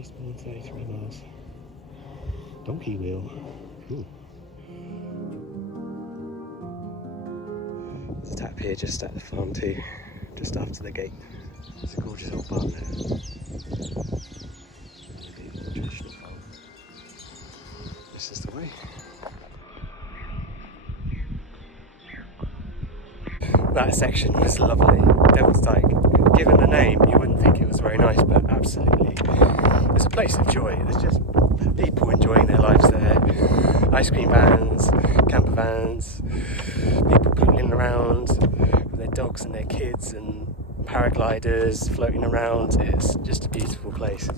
Eastbourne 33 miles. Donkey wheel. Ooh. There's a tap here just at the farm too, just after the gate. It's a gorgeous old barn there. Traditional farm. This is the way. That section was lovely. Devil's Dyke. Given the name, you wouldn't think it was very nice, but absolutely. It's a place of joy. There's just people enjoying their lives there. Ice cream vans, camper vans, people pootling around with their dogs and their kids, and paragliders floating around. It's just a beautiful place.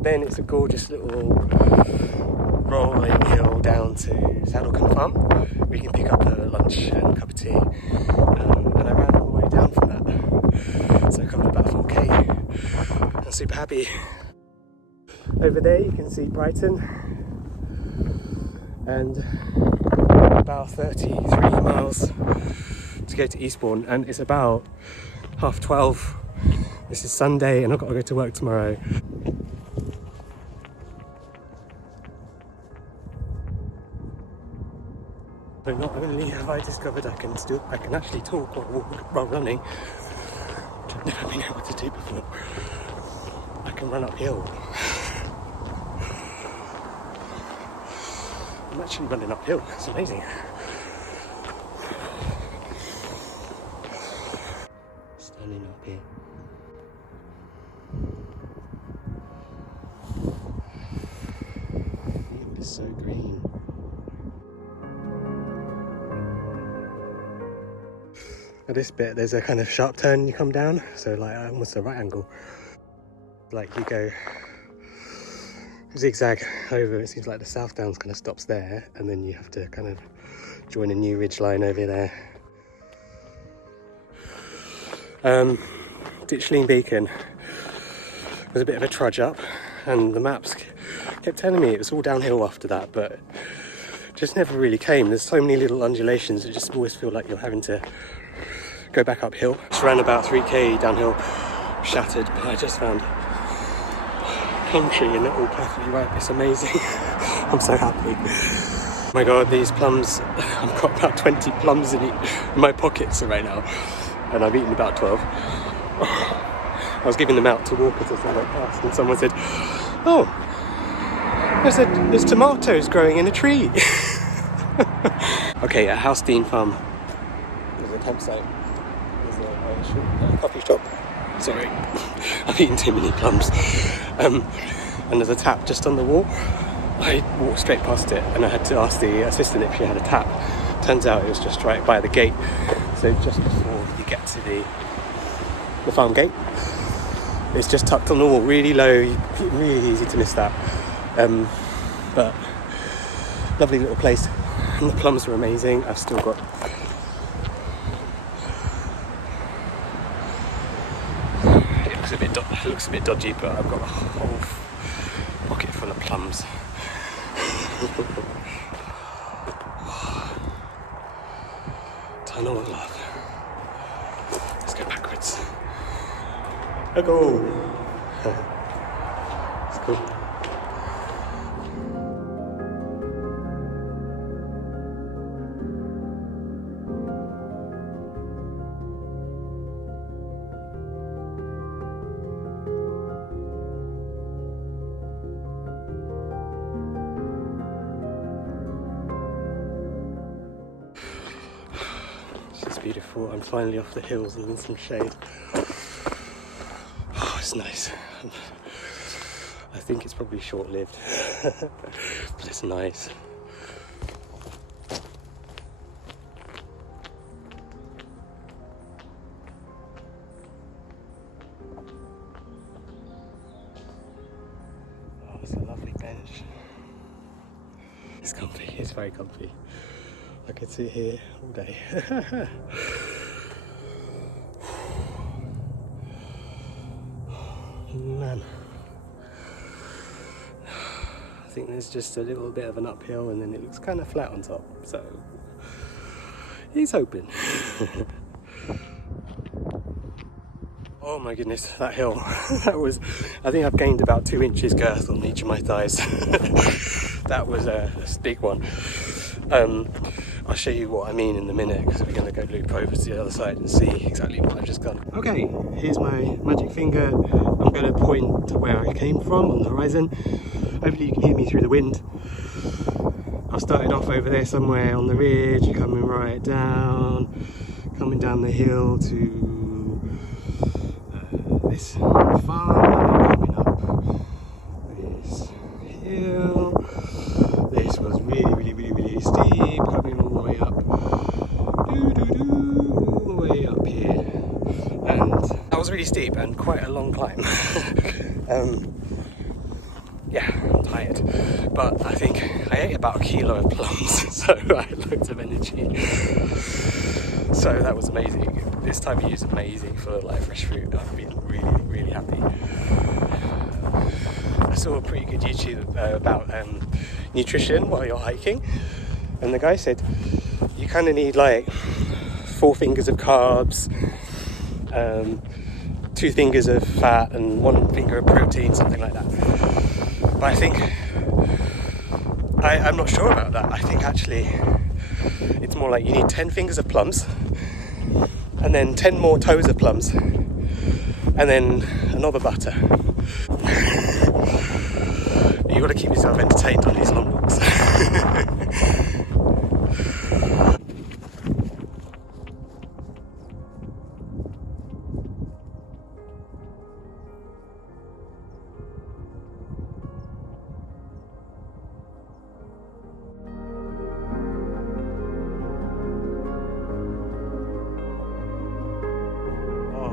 Then it's a gorgeous little rolling hill down to Saddlecombe Farm. We can pick up a lunch and a cup of tea, and I ran all the way down from that, so I covered about 4k. I'm super happy. Over there you can see Brighton, and about 33 miles to go to Eastbourne, and it's about 12:30. This is Sunday and I've got to go to work tomorrow. So not only have I discovered I can actually talk while running, which I've never been able to do before, I can run uphill. I'm actually running uphill, it's amazing. Standing up here. It's so green. At this bit there's a kind of sharp turn you come down, so like almost a right angle. Like you go zigzag over, it seems like the South Downs kind of stops there, and then you have to kind of join a new ridge line over there. Ditchling Beacon was a bit of a trudge up, and the maps kept telling me it was all downhill after that, but just never really came. There's so many little undulations, it just always feel like you're having to go back uphill. Just ran about 3k downhill, shattered, but I just found plum tree and they're all perfectly ripe. It's amazing. I'm so happy. Oh my god, these plums, I've got about 20 plums in my pockets right now, and I've eaten about 12. I was giving them out to walkers as they went past, and someone said, oh, there's tomatoes growing in a tree. Okay, at Housestein Farm, there's a campsite. There's a coffee shop. Sorry, I've eaten too many plums. And there's a tap just on the wall. I walked straight past it and I had to ask the assistant if she had a tap. Turns out it was just right by the gate. So just before you get to the farm gate, it's just tucked on the wall, really low, really easy to miss that. But lovely little place. And the plums were amazing. I've still got it looks a bit dodgy, but I've got a whole pocket full of plums. Tunnel of love. Let's go backwards. Let's go. Let's go. Beautiful. I'm finally off the hills and in some shade. Oh, it's nice. I think it's probably short-lived, but it's nice. Oh, it's a lovely bench. It's comfy. It's very comfy. I could sit here all day. Man, I think there's just a little bit of an uphill and then it looks kind of flat on top, so he's hoping. Oh my goodness, that hill. That was, I think I've gained about 2 inches girth on each of my thighs. That was a big one. I'll show you what I mean in a minute, because we're going to go loop over to the other side and see exactly what I've just done. Okay, here's my magic finger. I'm going to point to where I came from on the horizon. Hopefully you can hear me through the wind. I started off over there somewhere on the ridge, coming right down, coming down the hill to this farm, coming up this hill. This was really steep, coming all the way up, all the way up here, and that was really steep and quite a long climb. Yeah, I'm tired, but I think I ate about 1 kilo of plums, so I had loads of energy. So that was amazing. This time of year is amazing for like fresh fruit. I've been really happy. I saw a pretty good YouTube about nutrition while you're hiking, and the guy said you kind of need like 4 fingers of carbs, 2 fingers of fat and 1 finger of protein, something like that. But I think I'm not sure about that. I think actually it's more like you need 10 fingers of plums, and then 10 more toes of plums, and then another butter. You've got to keep yourself entertained on these long walks.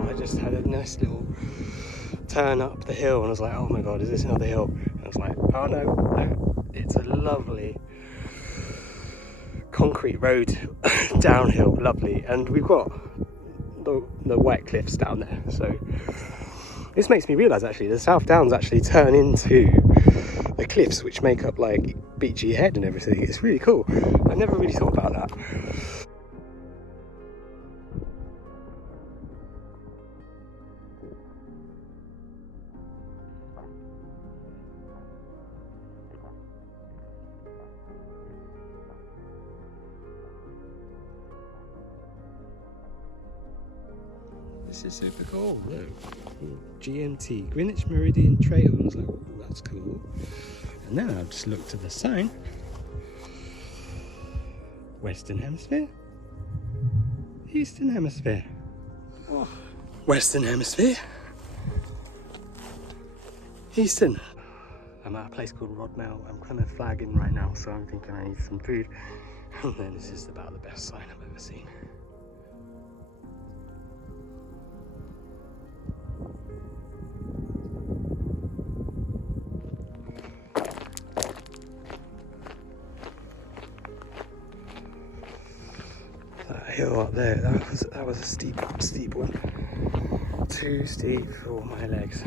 I just had a nice little turn up the hill and I was like, oh my god, is this another hill? And I was like, oh no, it's a lovely concrete road downhill, lovely, and we've got the white cliffs down there. So this makes me realise actually the South Downs actually turn into the cliffs which make up like Beachy Head and everything. It's really cool. I never really thought about that. This is super cool. Look, GMT, Greenwich Meridian Trail. And I was like, oh, that's cool. And then I just looked at the sign. Western Hemisphere, Eastern Hemisphere. Oh, Western Hemisphere, Eastern. I'm at a place called Rodmell. I'm kind of flagging right now, so I'm thinking I need some food. And then this is about the best sign I've ever seen. That hill up there, that was a steep one. Too steep for my legs.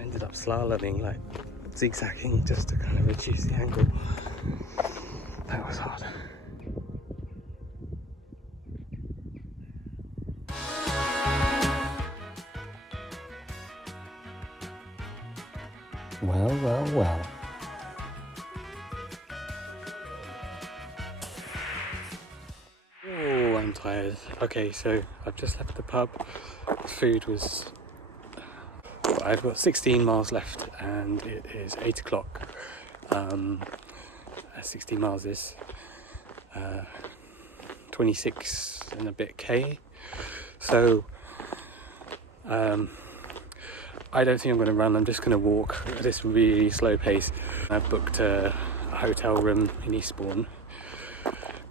Ended up slaloming, like zigzagging, just to kind of reduce the angle. That was hard. Well. Oh, I'm tired. Okay, so I've just left the pub. The food was... I've got 16 miles left and it is 8 o'clock. 16 miles is 26 and a bit K. So I don't think I'm going to run. I'm just going to walk at this really slow pace. I've booked a hotel room in Eastbourne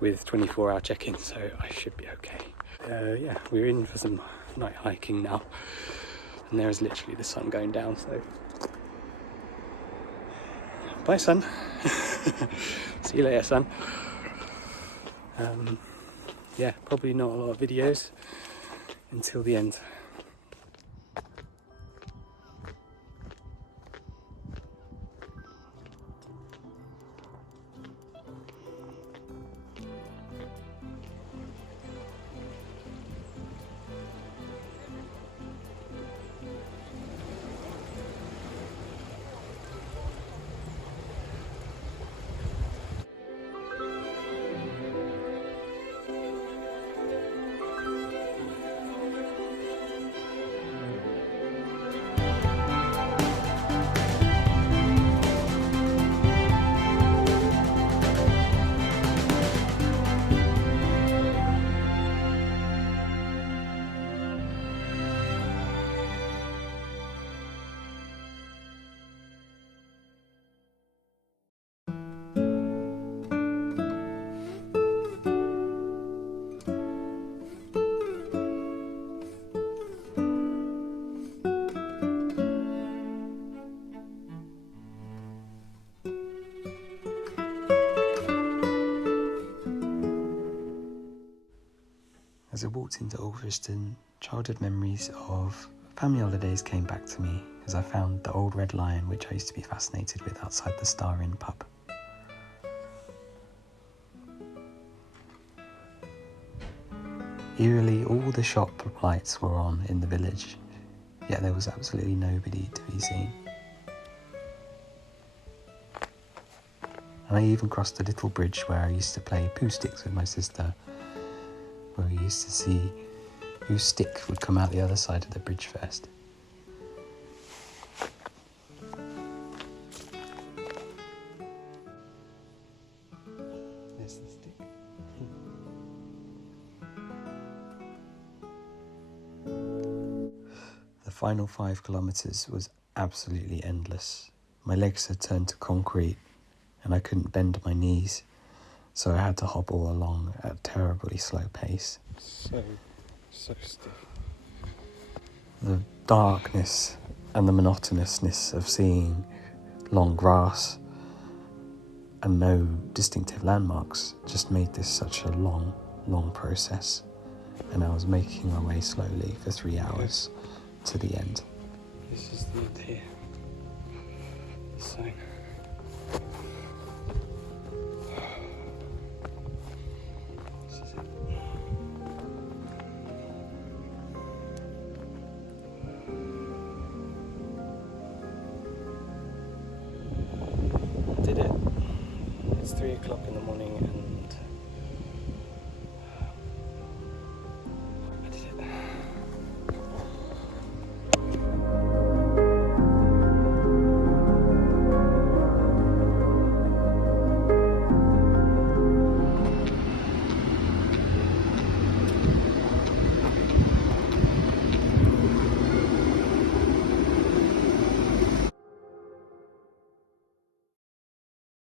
with 24-hour check-in, so I should be okay. Yeah, we're in for some night hiking now, and there's literally the sun going down, so bye sun. See you later sun. Yeah, probably not a lot of videos until the end. As I walked into Alfriston, childhood memories of family holidays came back to me as I found the old Red Lion, which I used to be fascinated with, outside the Star Inn pub. Eerily, all the shop lights were on in the village, yet there was absolutely nobody to be seen. And I even crossed a little bridge where I used to play poo sticks with my sister, where we used to see whose stick would come out the other side of the bridge first. There's the stick. The final 5 kilometres was absolutely endless. My legs had turned to concrete and I couldn't bend my knees, so I had to hobble along at a terribly slow pace. So stiff. The darkness and the monotonousness of seeing long grass and no distinctive landmarks just made this such a long process. And I was making my way slowly for 3 hours to the end. This is the end here. The sign. This is it. Did it. It's 3 o'clock in the morning and